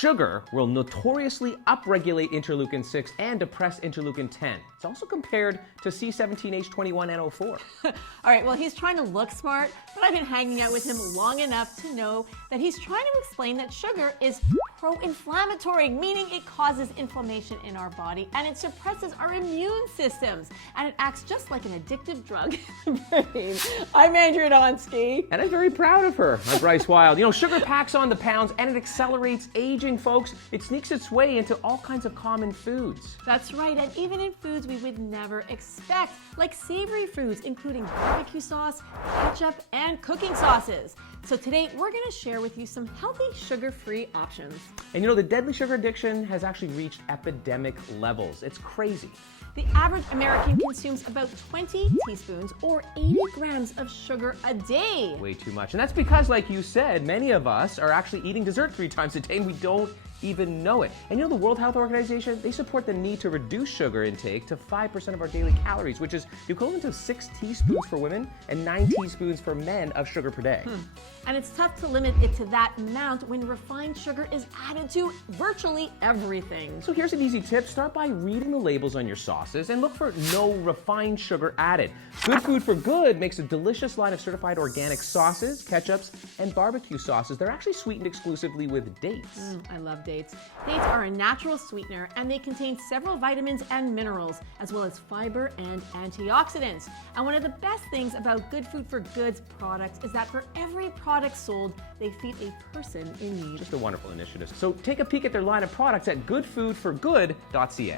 Sugar will notoriously upregulate interleukin-6 and depress interleukin-10. It's also compared to C17H21NO4. All right, well, he's trying to look smart, but I've been hanging out with him long enough to know that he's trying to explain that sugar is pro-inflammatory, meaning it causes inflammation in our body and it suppresses our immune systems. And it acts just like an addictive drug. I'm Andrea Donsky. And I'm very proud of her. I'm Bryce Wild. You know, sugar packs on the pounds and it accelerates aging, folks. It sneaks its way into all kinds of common foods. That's right, and even in foods we would never expect, like savory foods, including barbecue sauce, ketchup, and cooking sauces. So today we're going to share with you some healthy sugar-free options. And you know, the deadly sugar addiction has actually reached epidemic levels. It's crazy. The average American consumes about 20 teaspoons or 80 grams of sugar a day. Way too much. And that's because, like you said, many of us are actually eating dessert 3 times a day and we don't even know it. And you know, the World Health Organization, they support the need to reduce sugar intake to 5% of our daily calories, which is the equivalent of 6 teaspoons for women and 9 teaspoons for men of sugar per day. And it's tough to limit it to that amount when refined sugar is added to virtually everything. So here's an easy tip. Start by reading the labels on your sauces and look for no refined sugar added. Good Food for Good makes a delicious line of certified organic sauces, ketchups, and barbecue sauces. They're actually sweetened exclusively with dates. I love dates. Dates are a natural sweetener and they contain several vitamins and minerals, as well as fiber and antioxidants. And one of the best things about Good Food for Good's products is that for every product sold, they feed a person in need. Just a wonderful initiative. So take a peek at their line of products at goodfoodforgood.ca.